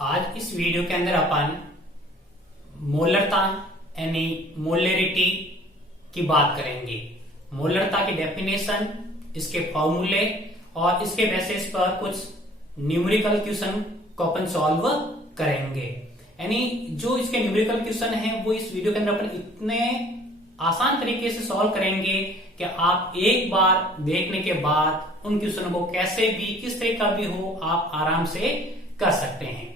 आज इस वीडियो के अंदर अपन मोलरता यानी मोलरिटी की बात करेंगे। मोलरता की डेफिनेशन, इसके फॉर्मूले और इसके बेसिस पर कुछ न्यूमेरिकल क्वेश्चन को अपन सॉल्व करेंगे। यानी जो इसके न्यूमेरिकल क्वेश्चन हैं वो इस वीडियो के अंदर अपन इतने आसान तरीके से सॉल्व करेंगे कि आप एक बार देखने के बाद उन क्वेश्चन को कैसे भी किस तरह का भी हो आप आराम से कर सकते हैं।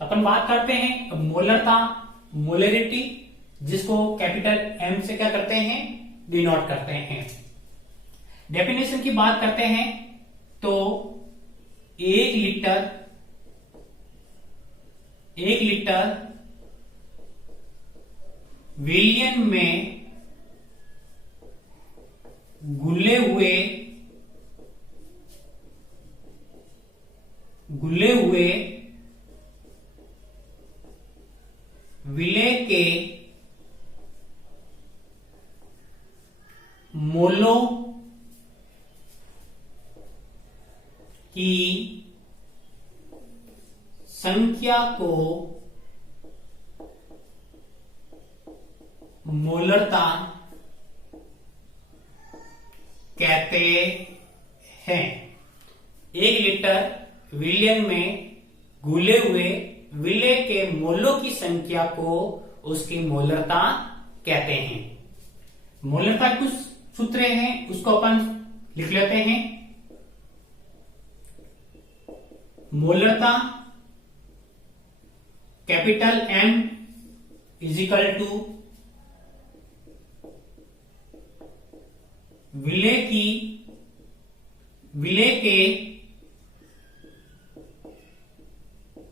अपन बात करते हैं मोलरता, मोलरिटी, जिसको कैपिटल एम से क्या करते हैं, डिनोट करते हैं। डेफिनेशन की बात करते हैं तो 1 लीटर विलियन में घुले हुए विलेय के मोलों की संख्या को मोलरता कहते हैं। 1 लीटर विलियन में घुले हुए विलेय के मोलों की संख्या को उसकी मोलरता कहते हैं। मोलरता कुछ सूत्र हैं, उसको अपन लिख लेते हैं। मोलरता कैपिटल एम इजिकल टू विलेय के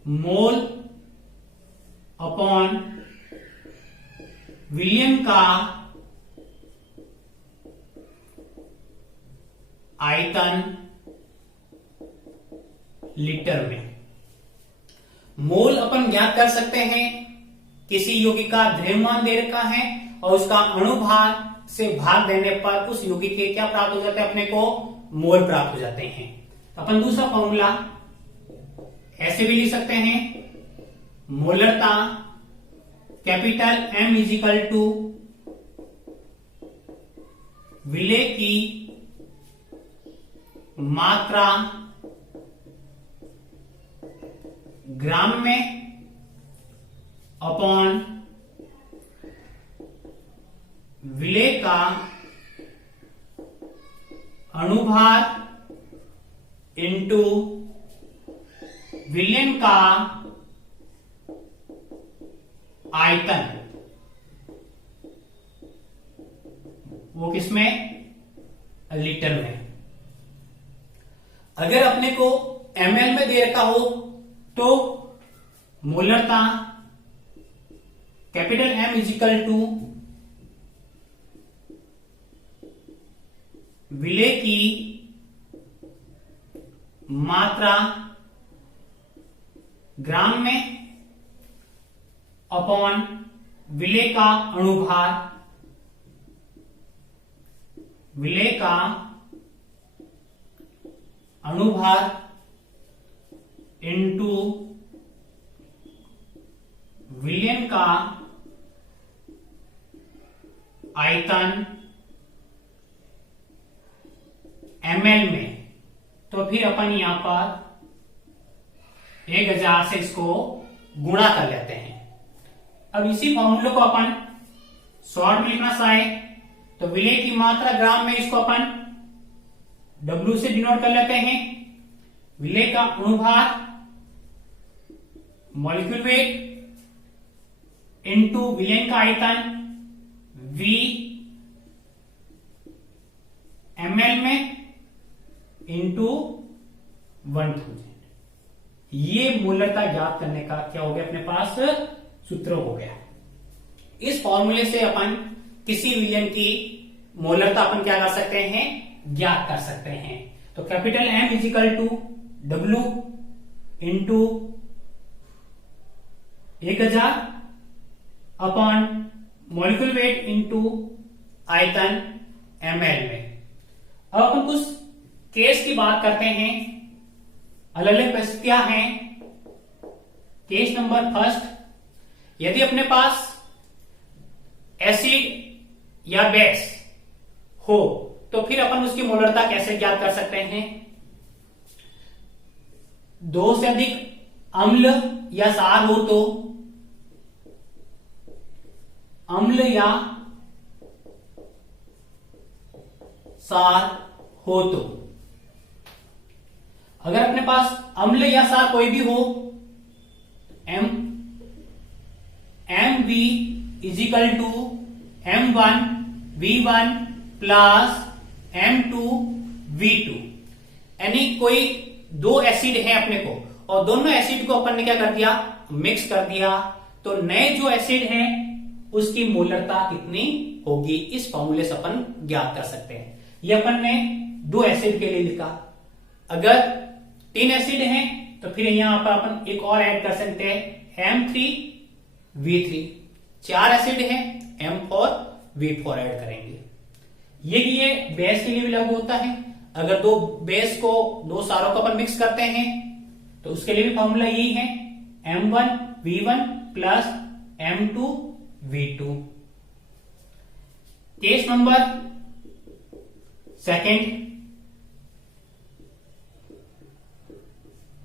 मोल अपॉन विलियन का आयतन लीटर में। मोल अपन ज्ञात कर सकते हैं, किसी यौगिक का द्रव्यमान दे रखा है और उसका अणुभार से भाग देने पर उस यौगिक के क्या प्राप्त हो जाते हैं, अपने को मोल प्राप्त हो जाते हैं। अपन दूसरा फॉर्मूला ऐसे भी लिख सकते हैं, मोलरता कैपिटल एम इजिकल टू विलेय की मात्रा ग्राम में अपॉन विलेय का अणुभार इंटू विलियन का आयतन, वो किसमें, लीटर में। अगर अपने को ml में दे रखा हो तो मोलरता कैपिटल एम इजिकल टू विलेय की मात्रा ग्राम में अपॉन विलेय का अणुभार, विलेय का अणुभार इंटू विलियन का आयतन ml में। तो फिर अपन यहां पर 1000 से इसको गुणा कर लेते हैं। अब इसी फॉर्मूले को अपन शॉर्ट में लिखना चाहे तो विलेय की मात्रा ग्राम में, इसको अपन W से डिनोट कर लेते हैं। विलेय का अणुभार मॉलिक्यूल वेट इंटू विलेय का आयतन V ml में इंटू 1000। ये मोलरता ज्ञात करने का क्या हो गया, अपने पास सूत्र हो गया। इस फॉर्मूले से अपन किसी विलियन की मोलरता अपन क्या कर सकते हैं, ज्ञात कर सकते हैं। तो capital M is equal to W into 1000 upon molecule weight into आयतन ml में। अब अपन कुछ केस की बात करते हैं। अलग अलग परिस्थितियां हैं केस नंबर फर्स्ट, यदि अपने पास एसिड या बेस हो तो फिर अपन उसकी मोलरता कैसे ज्ञात कर सकते हैं? दो से अधिक अम्ल या क्षार हो तो, अम्ल या क्षार हो तो, अगर अपने पास अम्ल या क्षार कोई भी हो, M V is equal to M1V1 plus M2V2, यानी कोई दो एसिड है अपने को और दोनों एसिड को अपन ने क्या कर दिया, मिक्स कर दिया, तो नए जो एसिड है उसकी मोलरता कितनी होगी, इस फॉर्मूले से अपन ज्ञात कर सकते हैं। ये अपन ने दो एसिड के लिए लिखा। अगर तीन एसिड हैं तो फिर यहां पर अपन एक और ऐड कर सकते हैं M3V3, चार एसिड हैं M4V4 ऐड करेंगे। ये बेस के लिए भी लागू होता है। अगर दो बेस को, दो सारों को अपन मिक्स करते हैं तो उसके लिए भी फॉर्मूला यही है, M1V1 plus M2V2। Case number second,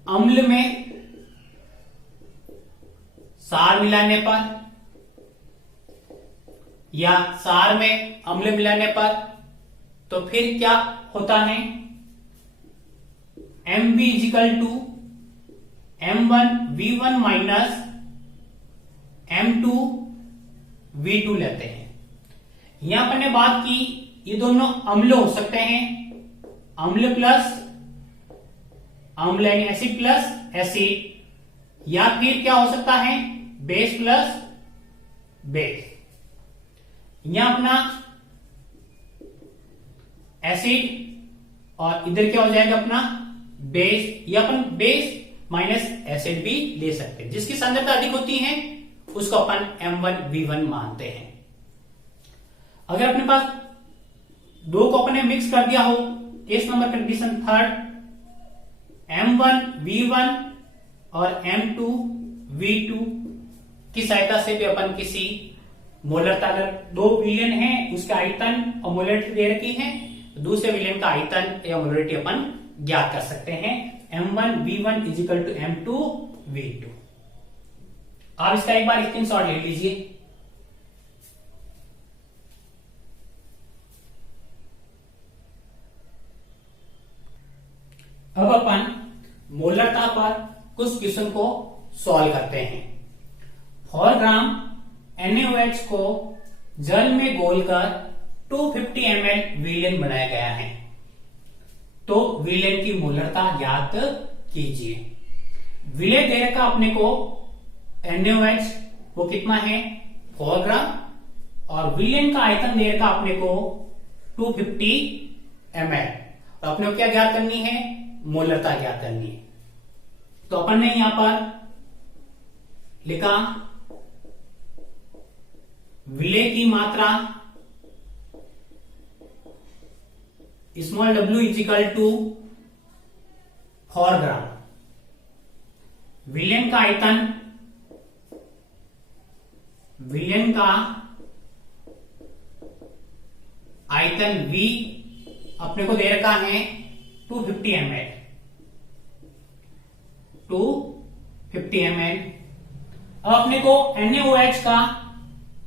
अम्ल में क्षार मिलाने पर या क्षार में अम्ल मिलाने पर तो फिर क्या होता है, Mb is equal to M1V1 minus M2V2 लेते हैं। यहां पर ने बात की ये दोनों अम्ल हो सकते हैं, अम्ल प्लस अम्ल यानी एसिड प्लस एसिड, या फिर क्या हो सकता है बेस प्लस बेस। यहां अपना एसिड और इधर क्या हो जाएगा अपना बेस, या अपन बेस माइनस एसिड भी ले सकते हैं। जिसकी सांद्रता अधिक होती है उसको अपन M1V1 मानते हैं। अगर अपने पास दो को अपने मिक्स कर दिया हो, case number condition third, M1V1 और M2V2 की सहायता से भी अपन किसी मोलरता, अगर दो विलेन है उसका आयतन और मोलरिटी दे रखी है, तो दूसरे विलेन का आयतन या मोलरिटी अपन ज्ञात कर सकते हैं, M1V1 इजिकल टू M2V2। आप इसका एक बार स्क्रीनशॉट ले लीजिए। अब अपन मोलरता पर कुछ क्वेश्चन को सॉल्व करते हैं। 4 ग्राम NaOH को जल में घोलकर 250 ml विलेन बनाया गया है, तो विलेन की मोलरता ज्ञात कीजिए। विलेन दे रखा अपने को NaOH वो कितना है 4 ग्राम, और विलेन का आयतन दे रखा अपने को 250 ml, तो अपने को क्या ज्ञात करनी है, मोलरता ज्ञात करनी है। तो अपन ने यहां पर लिखा विलेय की मात्रा small w is equal to 4 gram, विलेन का आयतन, विलेन का आयतन V अपने को दे रखा है 250 ml, 250 ml। अब अपने को NaOH का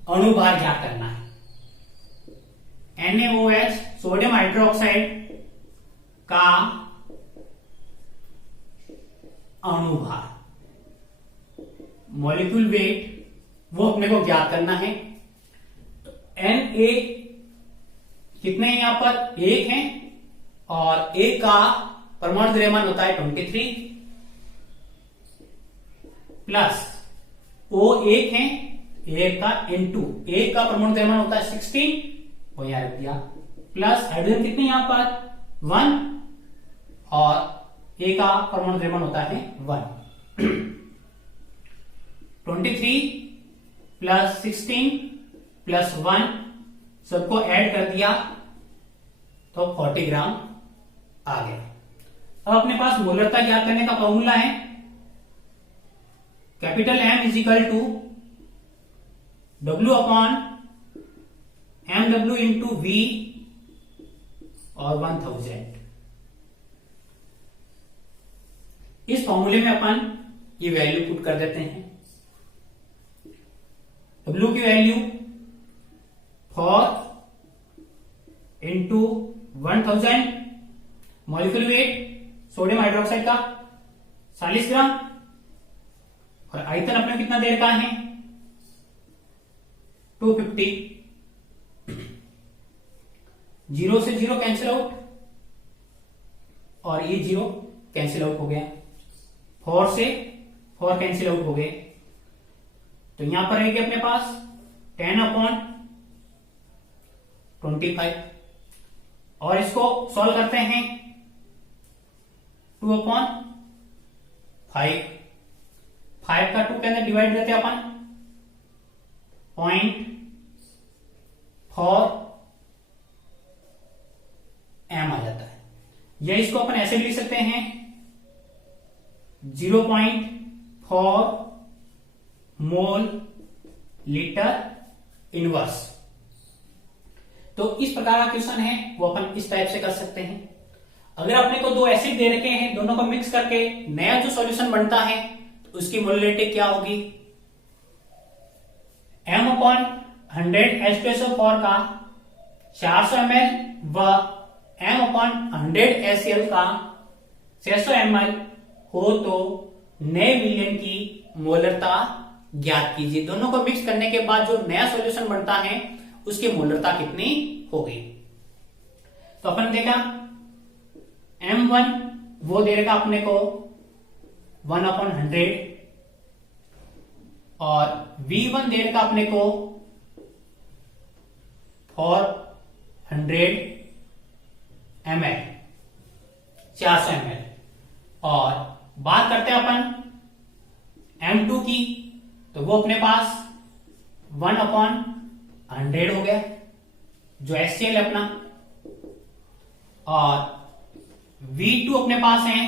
अणुभार ज्ञात करना है। NaOH सोडियम हाइड्रोक्साइड का अणुभार, मॉलिक्यूल वेट, वो अपने को ज्ञात करना है। तो Na कितने हैं यहां पर, 1 है, और 1 का परमाणु द्रव्यमान होता है 23, प्लस O 1 है, 1 का N2, 1 का परमाणु द्रव्यमान होता है 16, वो यहां रख दिया, प्लस हाइड्रोजन कितने यहां पर 1, और A का परमाणु द्रव्यमान होता है 1। 23 प्लस 16 प्लस 1 सबको ऐड कर दिया तो 40 ग्राम आ गया। अब अपने पास मोलरता ज्ञात करने का फॉर्मूला है capital M is equal to W अपॉन MW इंटू V और 1000। इस फॉर्मूले में अपन ये वैल्यू पुट कर देते हैं। W की value 4 into 1000, molecular weight sodium hydroxide का 40 ग्राम, और आयतन अपने कितना देर का है 250। 0 से 0 कैंसिल आउट और ये 0 कैंसिल आउट हो गया, 4 से 4 कैंसिल आउट हो गए, तो यहां पर रहेगी अपने पास 10 अपॉन 25, और इसको सॉल्व करते हैं 2 अपॉन 5 का 2 के अंदर डिवाइड करते हैं अपन 0.4 m आ जाता है, या इसको अपन ऐसे लिख सकते हैं 0.4 मोल लीटर इनवर्स। तो इस प्रकार का क्वेश्चन है वो अपन इस टाइप से कर सकते हैं। अगर अपने को दो एसिड दे रखे हैं, दोनों को मिक्स करके नया जो सॉल्यूशन बनता है तो उसकी मोलरिटी क्या होगी, m अपॉन 100 H2SO4 का 400 ml व m अपॉन 100 HCl का 600 ml हो तो नए विलयन की मोलरता ज्ञात कीजिए। दोनों को मिक्स करने के बाद जो नया सॉल्यूशन बनता है उसकी मोलरता कितनी होगी। तो अपन देखा M1 वो दे रखा अपने को 1 अपॉन 100 और V1 दे रखा अपने को 400 ml 400 ml। और बात करते हैं अपन M2 की, तो वो अपने पास 1 अपॉन 100 हो गया जो HCl है अपना, और V2 अपने पास है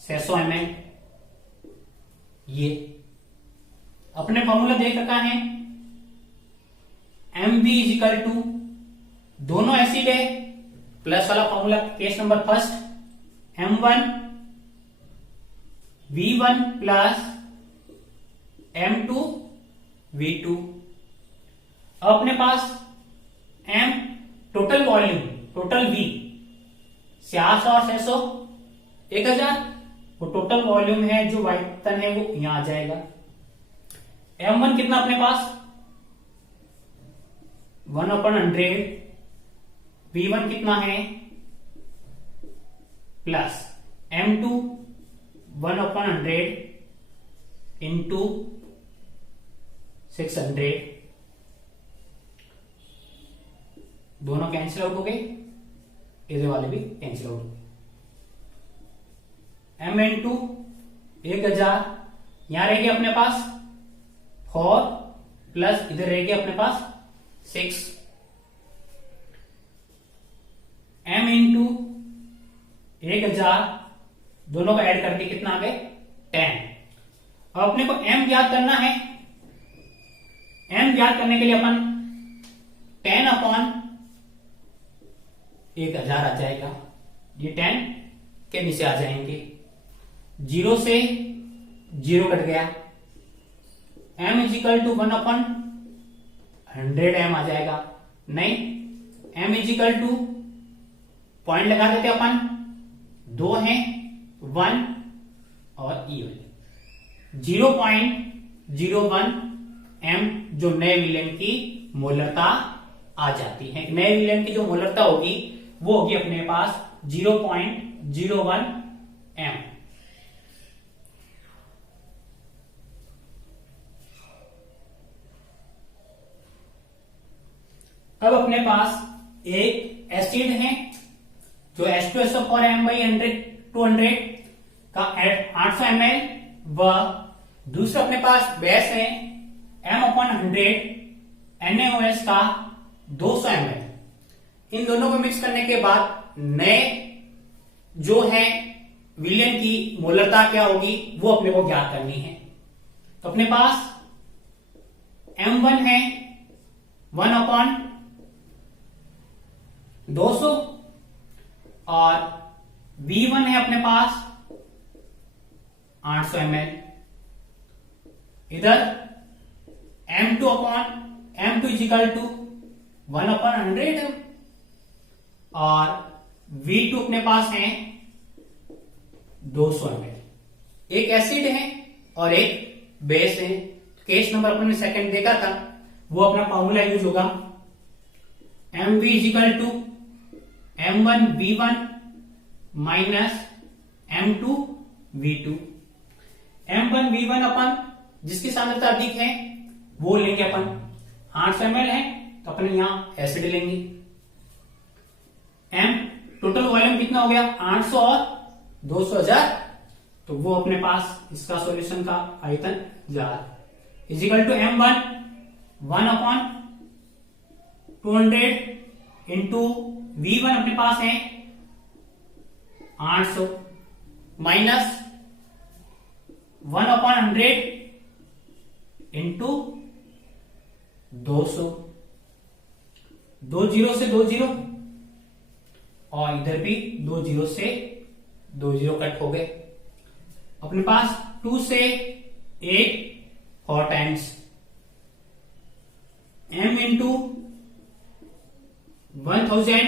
600 ml। ये अपने फॉर्मूला देख रखा है MV इज इक्वल टू, दोनों एसिड है, प्लस वाला formula case number first M1 V1 plus M2 V2। अब अपने पास M total volume, total V 600 और 600 1000, वो टोटल वॉल्यूम है, जो आयतन है वो यहां आ जाएगा। M1 कितना अपने पास 1 अपॉन 100, V1 कितना है प्लस M2 1 अपॉन 100 इंटू 600, दोनों कैंसिल आउट हो गए, इधर वाले भी कैंसिल आउट हो गए। M इंटू 1000, यहां रहेगी अपने पास 4 प्लस इधर रहेगी अपने पास 6, M इंटू 1000, दोनों को ऐड करके कितना आ गए 10। अब अपने को M ज्ञात करना है। M ज्ञात करने के लिए अपन 10 अपॉन 1000 आ जाएगा, ये 10 के नीचे आ जाएंगे, 0 से 0 कट गया, M is equal to 1 upon 100 M आ जाएगा, नहीं M is equal to point लगा देते अपन, 2 है 1 और E 0.01 M जो नए विलयन की मोलरता आ जाती है। नए विलयन की जो मोलरता होगी वो होगी अपने पास 0.01 M। अब अपने पास एक एसिड है जो H2SO4 200 का 800 ml व दूसरा अपने पास बेस है M अपॉन 100 NaOH का 200 ml। इन दोनों को मिक्स करने के बाद नए जो है विलयन की मोलरता क्या होगी वो अपने को ज्ञात करनी है। तो अपने पास M1 है 1/200 और V1 है अपने पास 800 ml। इधर M2 इजिकल टू 1/100 और V2 अपने पास है 200 ml। एक एसिड है और एक बेस है। केस नंबर अपन ने सेकंड देखा था, वो अपना फॉर्मूला यूज होगा MV is equal to M1V1 minus M2V2। M1V1 अपन जिसकी सांद्रता अधिक है वो लेंगे अपन, 800 ml है तो अपन यहां एसिड लेंगे। M टोटल वॉल्यूम कितना हो गया 800 और 200,000, तो वो अपने पास इसका सॉल्यूशन का आयतन 1000 is equal to M1 1/200 into V1 अपने पास है 800 माइनस 1/100 इंटू 200, 2 0 से 2 0 और इधर भी 2 0 से 2 0 कट हो गए। अपने पास 2 से 8 4 टाइम्स M इंटू 1000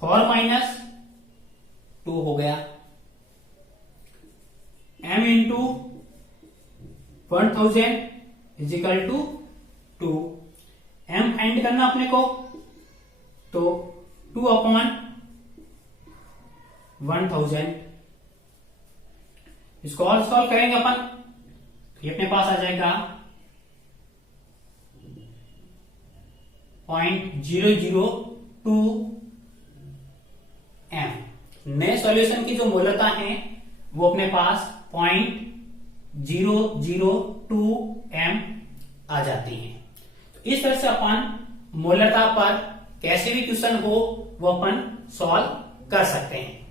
4 माइनस 2 हो गया। M into 1000 is equal to 2। M find करना अपने को, तो 2/1000। इसको और सॉल्व करेंगे अपन, ये अपने पास आ जाएगा 0.002 M। नए सॉल्यूशन की जो मोलरता है वो अपने पास 0.002 M आ जाती है। तो इस तरह से अपन मोलरता पर कैसे भी क्वेश्चन हो वो अपन सॉल्व कर सकते हैं।